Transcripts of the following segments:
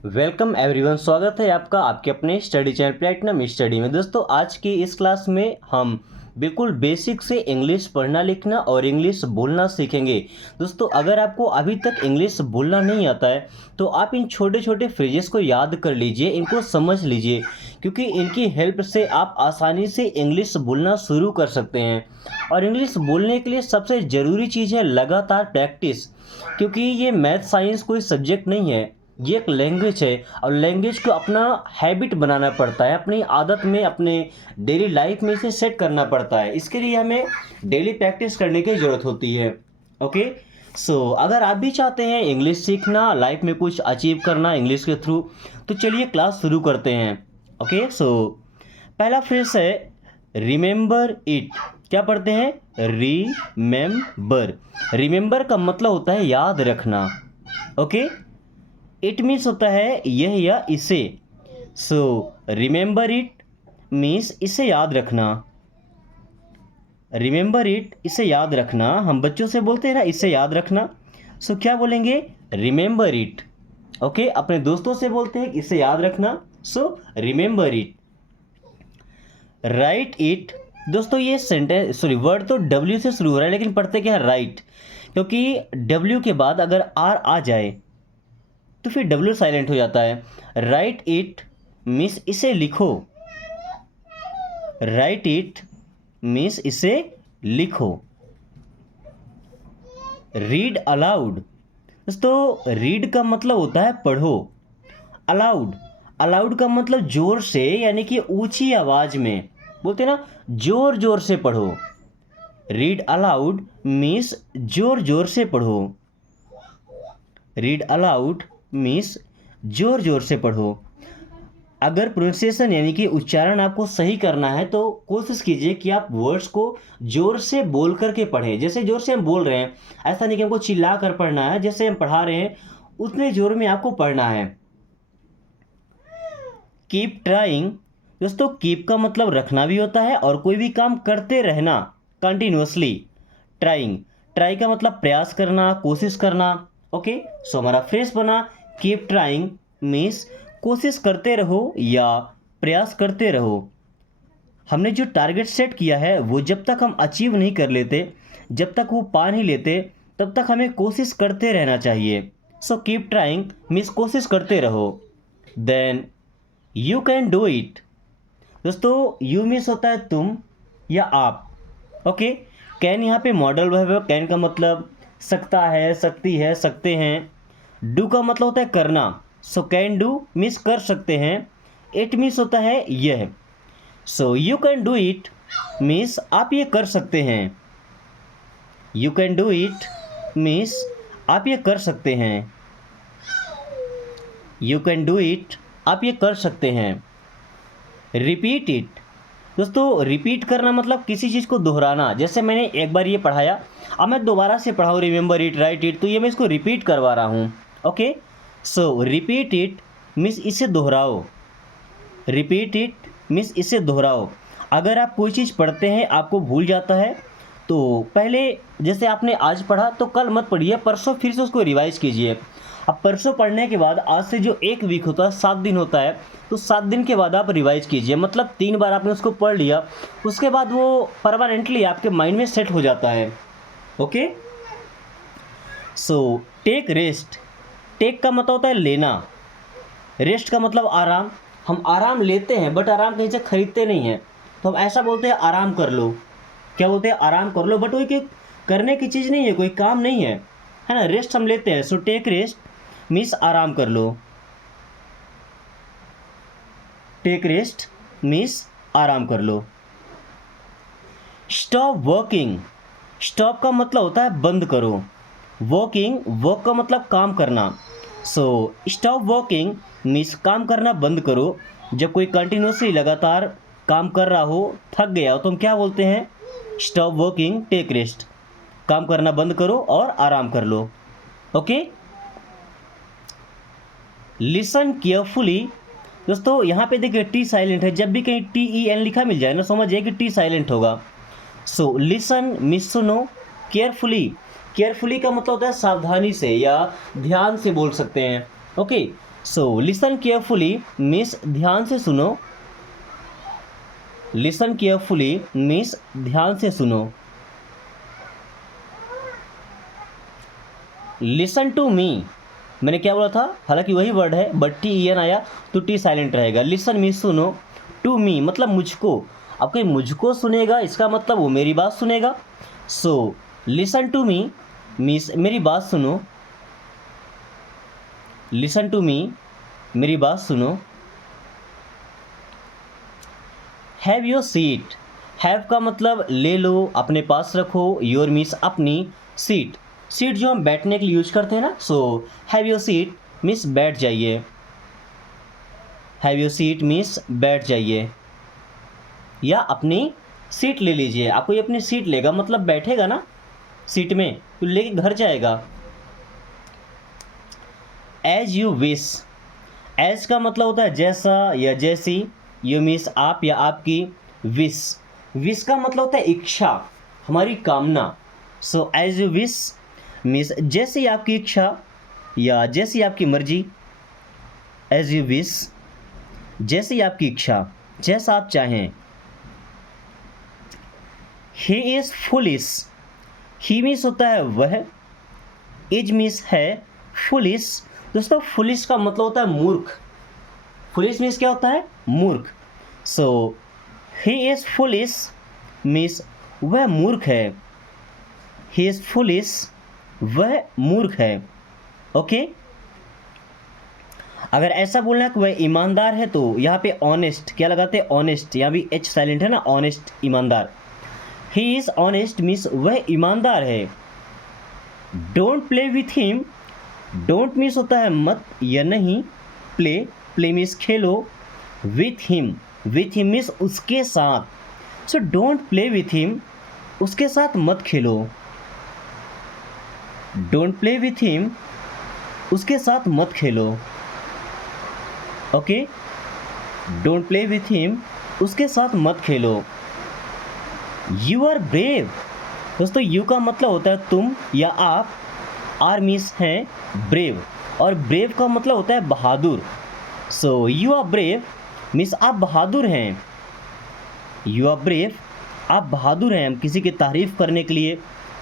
Welcome everyone, स्वागत है आपका आपके अपने स्टडी चैनल प्लेटिनम स्टडी में। दोस्तों, आज की इस क्लास में हम बिल्कुल बेसिक से इंग्लिश पढ़ना लिखना और इंग्लिश बोलना सीखेंगे। दोस्तों, अगर आपको अभी तक इंग्लिश बोलना नहीं आता है तो आप इन छोटे छोटे फ्रेजेस को याद कर लीजिए, इनको समझ लीजिए, क्योंकि इनकी हेल्प से आप आसानी से इंग्लिश बोलना शुरू कर सकते हैं। और इंग्लिश बोलने के लिए सबसे ज़रूरी चीज़ है लगातार प्रैक्टिस, क्योंकि ये मैथ साइंस कोई सब्जेक्ट नहीं है, ये एक लैंग्वेज है और लैंग्वेज को अपना हैबिट बनाना पड़ता है, अपनी आदत में, अपने डेली लाइफ में इसे सेट करना पड़ता है। इसके लिए हमें डेली प्रैक्टिस करने की ज़रूरत होती है। ओके, अगर आप भी चाहते हैं इंग्लिश सीखना, लाइफ में कुछ अचीव करना इंग्लिश के थ्रू, तो चलिए क्लास शुरू करते हैं। ओके, पहला फ्रेज है रिमेंबर इट। क्या पढ़ते हैं? रिमेंबर। रिमेंबर का मतलब होता है याद रखना। ओके, इट मीन्स होता है यह या इसे। रिमेंबर इट मीन्स इसे याद रखना। रिमेंबर इट, इसे याद रखना। हम बच्चों से बोलते हैं ना, इसे याद रखना। क्या बोलेंगे? Remember it. ओके, अपने दोस्तों से बोलते हैं इसे याद रखना। Remember it. Right it. दोस्तों, ये सेंटेंस वर्ड तो डब्ल्यू से शुरू हो रहा है, लेकिन पढ़ते क्या है? राइट, क्योंकि डब्ल्यू के बाद अगर आर आ जाए तो फिर डब्ल्यू साइलेंट हो जाता है। राइट इट मीन्स इसे लिखो। राइट इट मीन्स इसे लिखो। Read aloud. दोस्तों, रीड का मतलब होता है पढ़ो। अलाउड, अलाउड का मतलब जोर से, यानी कि ऊंची आवाज में बोलते हैं ना, जोर जोर से पढ़ो। रीड अलाउड मीन्स जोर जोर से पढ़ो। रीड अलाउड मीन्स जोर जोर से पढ़ो। अगर प्रोनाउंसिएशन यानी कि उच्चारण आपको सही करना है तो कोशिश कीजिए कि आप वर्ड्स को जोर से बोल करके पढ़ें। जैसे जोर से हम बोल रहे हैं, ऐसा नहीं कि हमको चिल्ला कर पढ़ना है, जैसे हम पढ़ा रहे हैं उतने जोर में आपको पढ़ना है। Keep trying. दोस्तों, कीप का मतलब रखना भी होता है और कोई भी काम करते रहना कंटिन्यूअसली। ट्राइंग, ट्राई का मतलब प्रयास करना, कोशिश करना। ओके, हमारा फ्रेज बना कीप ट्राइंग मीन्स कोशिश करते रहो या प्रयास करते रहो। हमने जो टारगेट सेट किया है वो जब तक हम अचीव नहीं कर लेते, जब तक वो पा नहीं लेते, तब तक हमें कोशिश करते रहना चाहिए। कीप ट्राइंग मीन्स कोशिश करते रहो। Then you can do it. दोस्तों, यू मीन्स होता है तुम या आप। ओके, कैन यहाँ पे मॉडल वर्ब है। कैन का मतलब सकता है, सकती है, सकते हैं। डू का मतलब होता है करना। कैन डू मीन्स कर सकते हैं। इट मीन्स होता है यह। You can do it means आप ये कर सकते हैं। You can do it means आप ये कर सकते हैं। यू कैन डू इट, आप ये कर सकते हैं। Repeat it. दोस्तों, रिपीट करना मतलब किसी चीज़ को दोहराना। जैसे मैंने एक बार ये पढ़ाया, अब मैं दोबारा से पढ़ाऊँ रिमेंबर इट, राइट इट, तो ये मैं इसको रिपीट करवा रहा हूँ। ओके, रिपीट इट मीन्स इसे दोहराओ। रिपीट इट मीन्स इसे दोहराओ। अगर आप कोई चीज़ पढ़ते हैं आपको भूल जाता है, तो पहले जैसे आपने आज पढ़ा तो कल मत पढ़िए, परसों फिर से उसको रिवाइज कीजिए। अब परसों पढ़ने के बाद आज से जो एक वीक होता है, 7 दिन होता है, तो 7 दिन के बाद आप रिवाइज कीजिए। मतलब 3 बार आपने उसको पढ़ लिया, उसके बाद वो परमानेंटली आपके माइंड में सेट हो जाता है। Okay, take rest. टेक का मतलब होता है लेना, रेस्ट का मतलब आराम। हम आराम लेते हैं बट आराम कहीं से खरीदते नहीं हैं, तो हम ऐसा बोलते हैं आराम कर लो। क्या बोलते हैं? आराम कर लो, बट वो कोई करने की चीज़ नहीं है, कोई काम नहीं है, है ना। रेस्ट हम लेते हैं। टेक रेस्ट मीन्स आराम कर लो। टेक रेस्ट मीन्स आराम कर लो। Stop working. स्टॉप का मतलब होता है बंद करो। वर्किंग, वर्क का मतलब काम करना। स्टॉप वर्किंग मीन्स काम करना बंद करो। जब कोई कंटिन्यूसली लगातार काम कर रहा हो, थक गया हो, तो हम क्या बोलते हैं? Stop working, take rest. काम करना बंद करो और आराम कर लो। Okay, listen carefully. दोस्तों, यहाँ पे देखिए टी साइलेंट है। जब भी कहीं TEN लिखा मिल जाए ना, समझिए कि टी साइलेंट होगा। लिसन मीन्स सुनो। केयरफुली, केयरफुली का मतलब होता है सावधानी से या ध्यान से बोल सकते हैं। Okay, so listen carefully means ध्यान से सुनो। लिसन केयरफुली मीन्स ध्यान से सुनो। लिसन टू मी, मैंने क्या बोला था, हालांकि वही वर्ड है बट टी ई एन आया तो टी साइलेंट रहेगा। लिसन मीन्स सुनो, टू मी मतलब मुझको। अब कोई मुझको सुनेगा इसका मतलब वो मेरी बात सुनेगा। So listen to me means मेरी बात सुनो। लिसन टू मी मेरी बात सुनो। हैव योर सीट, हैव का मतलब ले लो, अपने पास रखो। योर मीन्स अपनी, सीट, सीट जो हम बैठने के लिए यूज करते हैं ना। So have your seat means बैठ जाइए। हैव योर सीट मीन्स बैठ जाइए या अपनी सीट ले लीजिए। आपको ये अपनी सीट लेगा मतलब बैठेगा ना सीट में, तो लेके घर जाएगा। एज यू विश, एज का मतलब होता है जैसा या जैसी। यू मीन्स आप या आपकी। विश, विश का मतलब होता है इच्छा, हमारी कामना। So as you wish means जैसी आपकी इच्छा या जैसी आपकी मर्जी। एज यू विश जैसी आपकी इच्छा, जैसा आप चाहें। He is foolish, he means होता है वह, इज मीन्स है, फुलिश। दोस्तों फुलिश का मतलब होता है मूर्ख। फुलिश मीन्स क्या होता है, मूर्ख। सो ही इज़ फुलिश मीन्स वह मूर्ख है। ही इज़ फुलिश, वह मूर्ख है। ओके, अगर ऐसा बोलना है कि वह ईमानदार है तो यहाँ पे ऑनेस्ट क्या लगाते हैं, ऑनेस्ट, यहाँ भी एच साइलेंट है ना, ऑनेस्ट ईमानदार। ही इज़ ऑनेस्ट मीन्स वह ईमानदार है। Don't play with him, don't means होता है मत या नहीं, play, play means Khelo. With him, with him means उसके साथ। So don't play with him, उसके साथ मत खेलो। डोंट प्ले विथ हिम, उसके साथ मत खेलो। Okay, don't play with him, उसके साथ मत खेलो। यू आर ब्रेव, दोस्तों यू का मतलब होता है तुम या आप। आर मीन्स हैं ब्रेव, और ब्रेव का मतलब होता है बहादुर। So you are brave means आप बहादुर हैं। यू आर ब्रेव, आप बहादुर हैं। हम किसी की तारीफ करने के लिए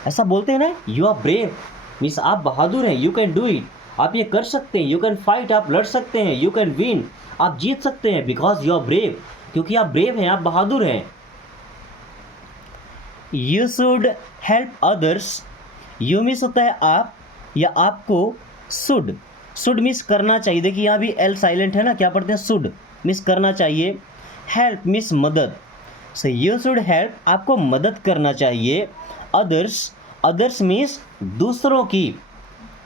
ऐसा बोलते हैं ना, यू आर ब्रेव मीन्स आप बहादुर हैं। यू कैन डू इट, आप ये कर सकते हैं। यू कैन फाइट, आप लड़ सकते हैं। यू कैन विन, आप जीत सकते हैं। बिकॉज यू आर ब्रेव, क्योंकि आप ब्रेव हैं, आप बहादुर हैं। You should help others, you means होता है आप या आपको। शुड, शुड मीन्स करना चाहिए। देखिए यहाँ भी एल साइलेंट है ना, क्या पढ़ते हैं, शुड मीन्स करना चाहिए। हेल्प मीन्स मदद। सो यू शुड हेल्प, आपको मदद करना चाहिए। अदर्स, अदर्स मीन्स दूसरों की।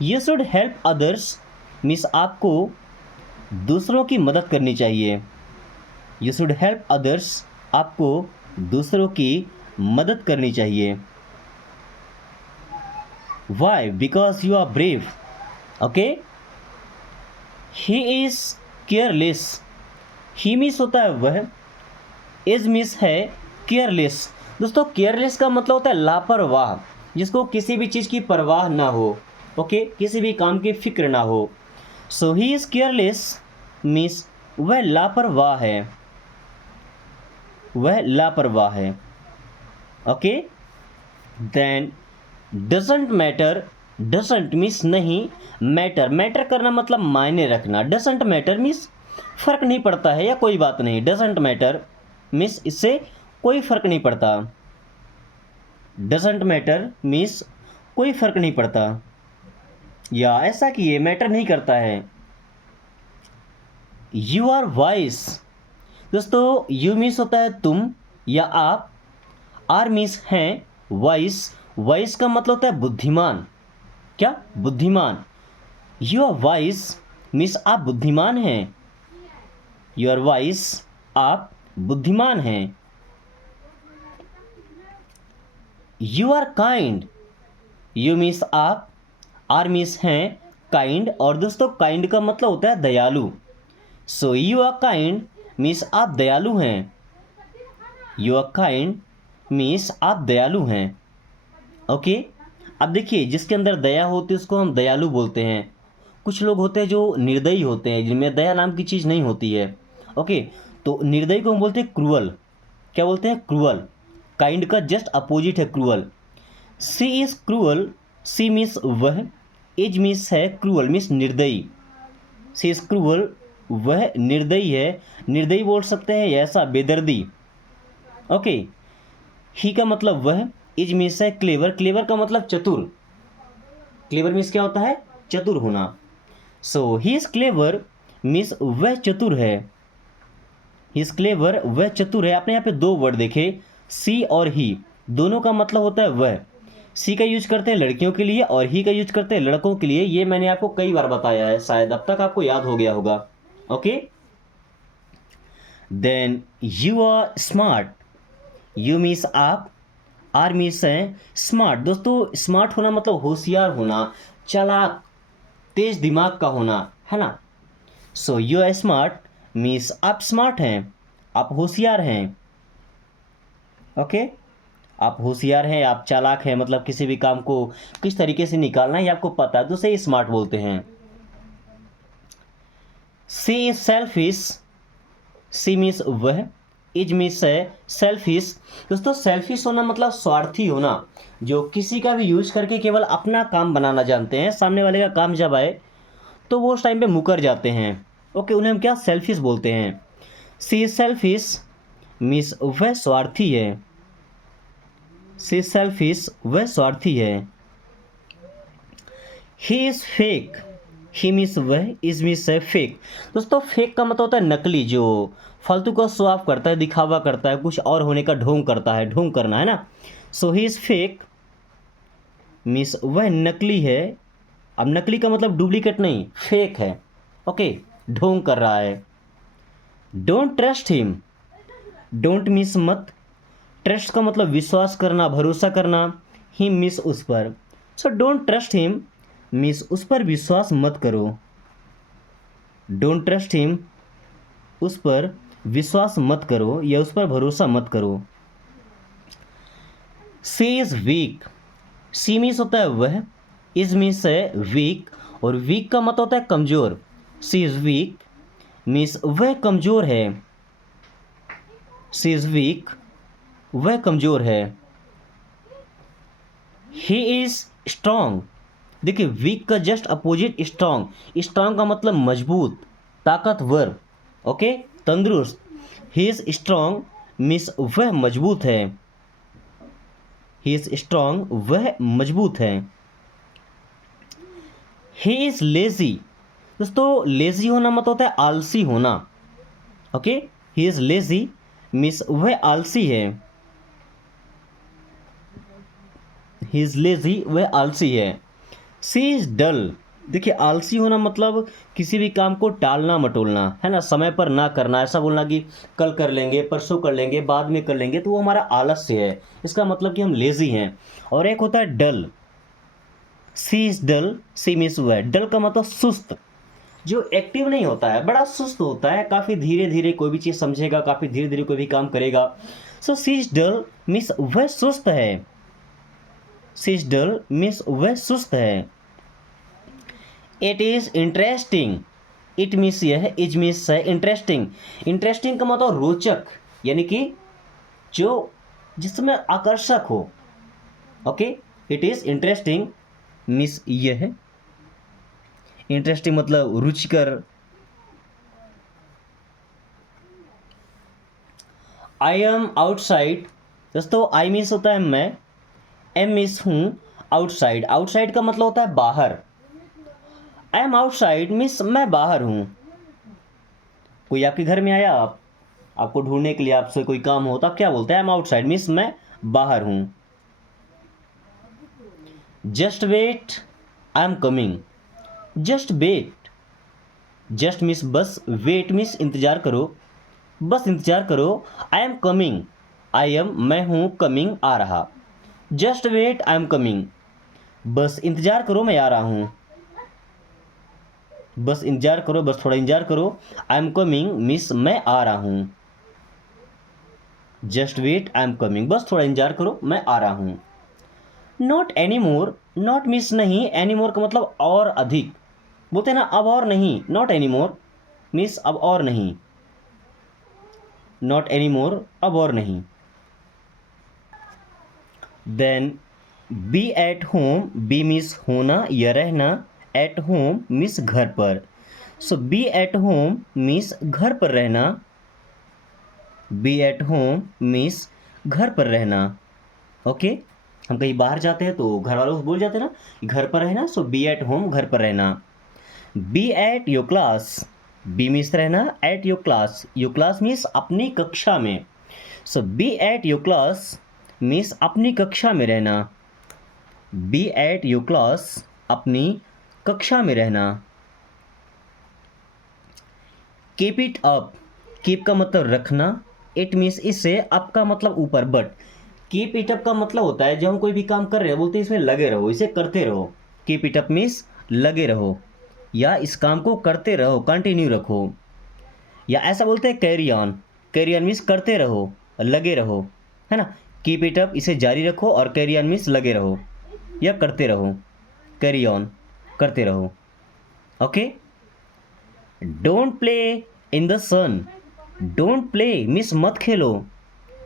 You should help others means आपको दूसरों की मदद करनी चाहिए। यू शुड हेल्प अदर्स, आपको दूसरों की मदद करनी चाहिए। Why, because you are brave. Okay, he is careless, he means होता है वह, इज मीन्स है केयरलेस। दोस्तों केयरलेस का मतलब होता है लापरवाह, जिसको किसी भी चीज़ की परवाह ना हो। ओके, किसी भी काम की फिक्र ना हो। So he is careless means वह लापरवाह है, वह लापरवाह है। Okay, then doesn't matter, doesn't means नहीं, मैटर, मैटर करना मतलब मायने रखना। डजंट मैटर मीन्स फर्क नहीं पड़ता है या कोई बात नहीं। डजंट मैटर मीन्स इससे कोई फर्क नहीं पड़ता। डजंट मैटर मीन्स कोई फर्क नहीं पड़ता, या ऐसा कि ये मैटर नहीं करता है। यू आर वाइस, दोस्तों यू मीन्स होता है तुम या आप। आर मीन्स हैं वाइस, वाइस का मतलब होता है बुद्धिमान। क्या, बुद्धिमान। यू आर वाइस मीन्स आप बुद्धिमान हैं। यू आर वाइस, आप बुद्धिमान हैं। You are kind, you means आप, आर मीन्स हैं काइंड, और दोस्तों काइंड का मतलब होता है दयालु। So you are kind means आप दयालु हैं। यू आर काइंड मीन्स आप दयालु हैं। ओके, अब देखिए जिसके अंदर दया होती है उसको हम दयालु बोलते हैं। कुछ लोग होते हैं जो निर्दयी होते हैं, जिनमें दया नाम की चीज़ नहीं होती है। ओके, तो निर्दयी को हम बोलते हैं क्रूअल। क्या बोलते हैं? क्रूअल। काइंड का जस्ट अपोजिट है cruel. She is cruel, she means वह, इज मीन्स है क्रूअल मीन्स निर्दयी। सी इज़ क्रूअल, वह निर्दयी है, निर्दयी बोल सकते हैं ऐसा बेदर्दी। ओके, ही का मतलब वह, इज मीन्स है क्लेवर, क्लेवर का मतलब चतुर। क्लेवर मीन्स क्या होता है? चतुर होना। सो ही इज क्लेवर मीन्स वह चतुर है। ही इज क्लेवर, वह चतुर है। आपने यहाँ पे दो वर्ड देखे, सी और ही, दोनों का मतलब होता है वह। सी का यूज करते हैं लड़कियों के लिए और ही का यूज करते हैं लड़कों के लिए। ये मैंने आपको कई बार बताया है, शायद अब तक आपको याद हो गया होगा। Okay, then you are smart, you means आप, आर मीन्स है स्मार्ट। दोस्तों स्मार्ट होना मतलब होशियार होना, चालाक, तेज दिमाग का होना, है ना। So you are smart means आप स्मार्ट हैं, आप होशियार हैं। ओके, आप होशियार हैं, आप चालाक हैं, मतलब किसी भी काम को किस तरीके से निकालना है ये आपको पता है, तो उसे स्मार्ट बोलते हैं। सी इज सेल्फिश, सी मीन्स वह, इज मीन्स है सेल्फिश। दोस्तों सेल्फिश होना मतलब स्वार्थी होना, जो किसी का भी यूज करके केवल अपना काम बनाना जानते हैं, सामने वाले का काम जब आए तो वो उस टाइम पे मुकर जाते हैं। ओके, उन्हें हम क्या सेल्फिश बोलते हैं। सी इज सेल्फिश मीन्स वह स्वार्थी है, सी इज सेल्फिश, वह स्वार्थी है। He is fake, he means वह, इज मीन्स है फेक। दोस्तों फेक का मतलब होता है नकली, जो फालतू का शो ऑफ करता है, दिखावा करता है, कुछ और होने का ढोंग करता है, ढोंग करना है ना। सो ही इज फेक मीन्स वह नकली है। अब नकली का मतलब डुप्लीकेट नहीं, फेक है। ओके, ढोंग कर रहा है। Don't trust him, don't means मत, ट्रस्ट का मतलब विश्वास करना, भरोसा करना, हिम मीन्स उस पर। So don't trust him means उस पर विश्वास मत करो। डोंट ट्रस्ट हिम, उस पर विश्वास मत करो या उस पर भरोसा मत करो। सी इज वीक, सी मीन्स होता है वह, इज मीन्स है वीक, और वीक का मतलब होता है कमज़ोर। सी इज वीक मीन्स वह कमज़ोर है, सी इज वीक, वह कमज़ोर है। ही इज स्ट्रांग, देखिए वीक का जस्ट अपोजिट स्ट्रांग। स्ट्रांग का मतलब मजबूत, ताकतवर, ओके, तंदुरुस्त। ही इज स्ट्रांग मीन्स वह मजबूत है, ही इज स्ट्रांग, वह मजबूत है। ही इज लेजी, दोस्तों लेजी होना मतलब होता है आलसी होना। Okay, he is lazy means वह आलसी है, ही इज लेजी, वह आलसी है। सी इज डल, देखिए आलसी होना मतलब किसी भी काम को टालना मटोलना, है ना, समय पर ना करना, ऐसा बोलना कि कल कर लेंगे, परसों कर लेंगे, बाद में कर लेंगे, तो वो हमारा आलस्य है, इसका मतलब कि हम लेजी हैं। और एक होता है डल, सी इज डल, सी मीन्स वह, डल का मतलब सुस्त, जो एक्टिव नहीं होता है, बड़ा सुस्त होता है, काफ़ी धीरे धीरे कोई भी चीज़ समझेगा, काफ़ी धीरे धीरे कोई भी काम करेगा। सो सी इज डल मीन्स वह सुस्त है, सी इज डल मीन्स वह सुस्त है। It is interesting, it means यह, इज मीन्स है इंटरेस्टिंग। इंटरेस्टिंग का मतलब रोचक, यानी कि जो जिसमें आकर्षक हो। Okay, it is interesting means यह, इंटरेस्टिंग मतलब रुचिकर। आई एम आउटसाइड, दोस्तों आई मीन्स होता है मैं, एम मीन्स हूँ, आउटसाइड, आउटसाइड का मतलब होता है बाहर। आई एम आउटसाइड मीन्स मैं बाहर हूँ। कोई आपके घर में आया, आपको ढूंढने के लिए, आपसे कोई काम हो, तो आप क्या बोलते हैं? आई एम आउटसाइड मीन्स मैं बाहर हूँ। Just wait, I am coming, just wait, just means बस, वेट मीन्स इंतजार करो, बस इंतजार करो। I am coming, I am मैं हूँ, कमिंग आ रहा, just wait I am coming, बस इंतजार करो मैं आ रहा हूँ, बस इंतजार करो, बस थोड़ा इंतजार करो। आई एम कमिंग मीन्स मैं आ रहा हूँ, just wait I am coming, बस थोड़ा इंतजार करो मैं आ रहा हूँ। Not any more, not means नहीं, एनी मोर का मतलब और अधिक, बोलते हैं ना अब और नहीं, नॉट एनी मोर मीन्स अब और नहीं, नॉट एनी मोर अब और नहीं। Then be at home, be means होना या रहना, एट होम मीन्स घर पर। So be at home means घर पर रहना, बी एट होम मीन्स घर पर रहना। ओके, हम कहीं बाहर जाते हैं तो घर वालों को बोल जाते हैं ना घर पर रहना, सो बी एट होम घर पर रहना। Be at your class, be means रहना, एट योर क्लास मीन्स अपनी कक्षा में। So be at your class means अपनी कक्षा में रहना, बी एट योर क्लास अपनी कक्षा में रहना। कीप इट अप, कीप का मतलब रखना, इट मीन्स इससे, अप का मतलब ऊपर, बट कीप इट अप का मतलब होता है जब हम कोई भी काम कर रहे हैं बोलते हैं इसमें लगे रहो, इसे करते रहो। कीप इट अप मीन्स लगे रहो या इस काम को करते रहो, कंटिन्यू रखो। या ऐसा बोलते हैं carry on, carry on means करते रहो, लगे रहो, है ना। कीप इट अप इसे जारी रखो और कैरी ऑन मीन्स लगे रहो या करते रहो, कैरी ऑन करते रहो। Okay, don't play in the sun, don't play means मत खेलो,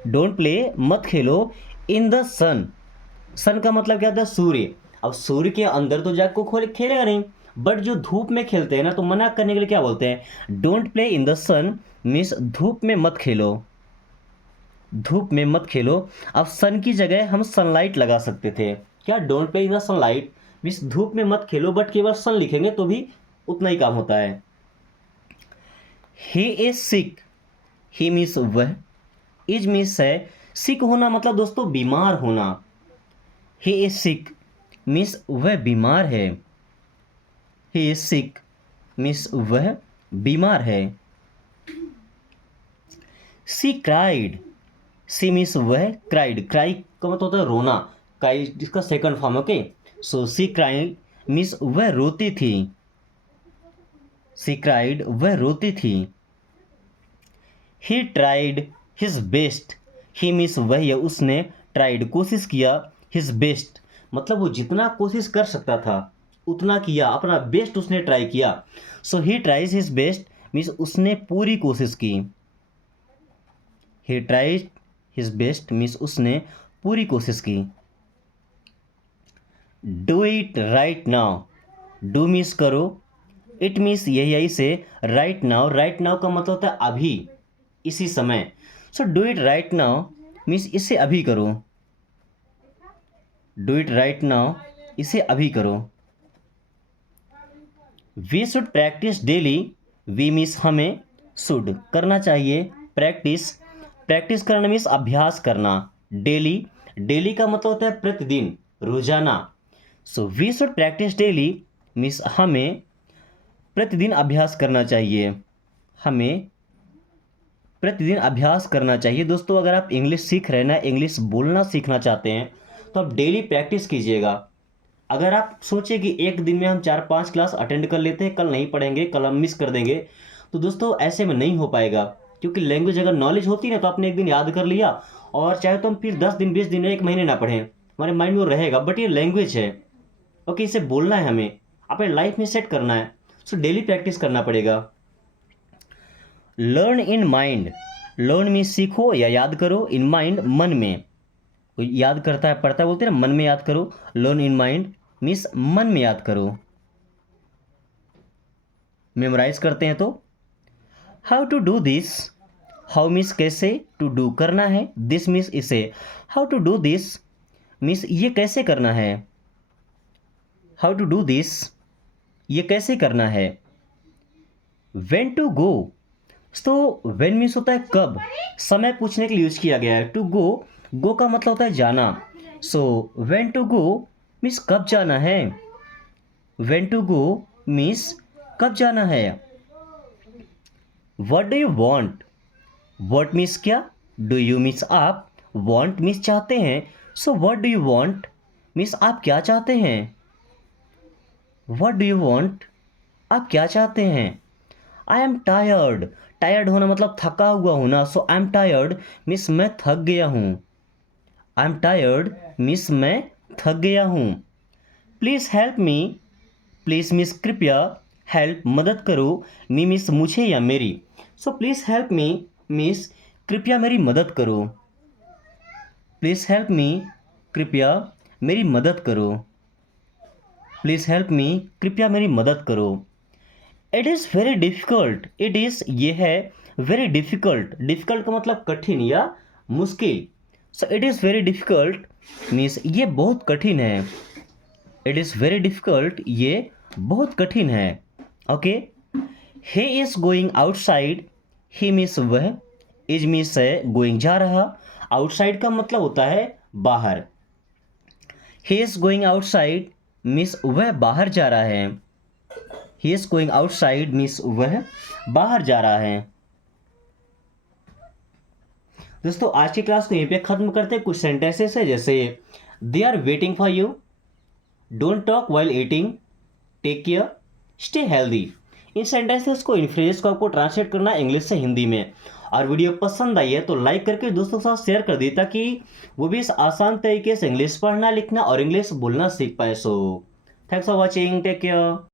डोंट प्ले मत खेलो, इन द सन, सन का मतलब क्या होता है सूर्य। अब सूर्य के अंदर तो जाकर खोल खेलेगा नहीं, बट जो धूप में खेलते हैं ना तो मना करने के लिए क्या बोलते हैं, don't play in the sun means धूप में मत खेलो, धूप में मत खेलो। अब सन की जगह हम सनलाइट लगा सकते थे, क्या don't play in the sunlight means धूप में मत खेलो, बट केवल सन लिखेंगे तो भी उतना ही काम होता है। He is sick, he means वह, इज मीन्स है, सिक होना मतलब दोस्तों बीमार होना। ही इज सिक मीन्स वह बीमार है, ही इज सिक मीन्स वह बीमार है। सी क्राइड, सी मीन्स वह, क्राइड, क्राई का मतलब होता है रोना, क्राई इसका सेकंड फॉर्म। ओके, सो सी क्राइड मीन्स वह रोती थी, सी क्राइड वह रोती थी। He tried his best, he means वह या उसने, ट्राइड कोशिश किया, हिज बेस्ट मतलब वो जितना कोशिश कर सकता था उतना किया, अपना बेस्ट उसने ट्राई किया। So he tries his best means उसने पूरी कोशिश की, he tries his best means उसने पूरी कोशिश की। Do it right now, do means करो, इट मीन्स यही से, राइट नाउ, राइट नाउ का मतलब होता है अभी, इसी समय। So do it right now means इसे अभी करो, डू इट राइट नाउ इसे अभी करो। We should practice daily, we means हमें, शुड करना चाहिए, प्रैक्टिस, प्रैक्टिस करना मीन्स अभ्यास करना, डेली, डेली का मतलब होता है प्रतिदिन, रोजाना। So we should practice daily means हमें प्रतिदिन अभ्यास करना चाहिए, हमें प्रतिदिन अभ्यास करना चाहिए। दोस्तों अगर आप इंग्लिश सीख रहे हैं ना, इंग्लिश बोलना सीखना चाहते हैं तो आप डेली प्रैक्टिस कीजिएगा। अगर आप सोचें कि एक दिन में हम 4-5 क्लास अटेंड कर लेते हैं, कल नहीं पढ़ेंगे, कल हम मिस कर देंगे, तो दोस्तों ऐसे में नहीं हो पाएगा। क्योंकि लैंग्वेज अगर नॉलेज होती ना तो आपने एक दिन याद कर लिया, और चाहे तो हम फिर 10 दिन 20 दिन 1 महीने ना पढ़ें, हमारे माइंड में वो रहेगा। बट ये लैंग्वेज है, ओके, इसे बोलना है, हमें अपने लाइफ में सेट करना है, सो डेली प्रैक्टिस करना पड़ेगा। लर्न इन माइंड, लर्न में सीखो या याद करो, इन माइंड मन में, कोई याद करता है पढ़ता है बोलते हैं ना मन में याद करो, लर्न इन माइंड मीन्स मन में याद करो। मेमोराइज करते हैं तो how to do this, how means कैसे, टू डू करना है, दिस मीन्स इसे, how to do this means ये कैसे करना है, हाउ टू डू दिस ये कैसे करना है। व्हेन टू गो, तो व्हेन मीन्स होता है कब, समय पूछने के लिए यूज किया गया है। टू गो, गो का मतलब होता है जाना। So when to go means कब जाना है, व्हेन टू गो मीन्स कब जाना है। What do you want, what means क्या, डू यू मीन्स आप, वांट मीन्स चाहते हैं। So what do you want means आप क्या चाहते हैं, व्हाट डू यू वांट आप क्या चाहते हैं। आई एम टायर्ड, टायर्ड होना मतलब थका हुआ होना। सो आई एम टायर्ड मीन्स मैं थक गया हूँ, आई एम टायर्ड मीन्स मैं थक गया हूँ। Please help me, please means कृपया, हेल्प मदद करो, मी मीन्स मुझे या मेरी। So please help me means कृपया मेरी मदद करो। प्लीज़ हेल्प मी कृपया मेरी मदद करो। प्लीज़ हेल्प मी कृपया मेरी मदद करो। It is very difficult, it is ये है वेरी डिफ़िकल्ट, डिफ़िकल्ट का मतलब कठिन या मुश्किल। So it is very difficult means ये बहुत कठिन है। इट इज़ वेरी डिफ़िकल्ट ये बहुत कठिन है। Okay, he is going outside, he means वह, इज मीन्स है गोइंग जा रहा, आउटसाइड का मतलब होता है बाहर। He is going outside means वह बाहर जा रहा है। He is going outside means वह बाहर जा रहा है। दोस्तों आज की क्लास को यहीं पे ख़त्म करते हैं। कुछ सेंटेंसेस है जैसे they are waiting for you, don't talk while eating, take care, stay healthy. इन सेंटेंसेस को, इन फ्रेजेस को आपको ट्रांसलेट करना है इंग्लिश से हिंदी में। और वीडियो पसंद आई है तो लाइक करके दोस्तों के साथ शेयर कर दी ताकि वो भी इस आसान तरीके से इंग्लिश पढ़ना लिखना और इंग्लिश बोलना सीख पाए। So thanks for watching, take care.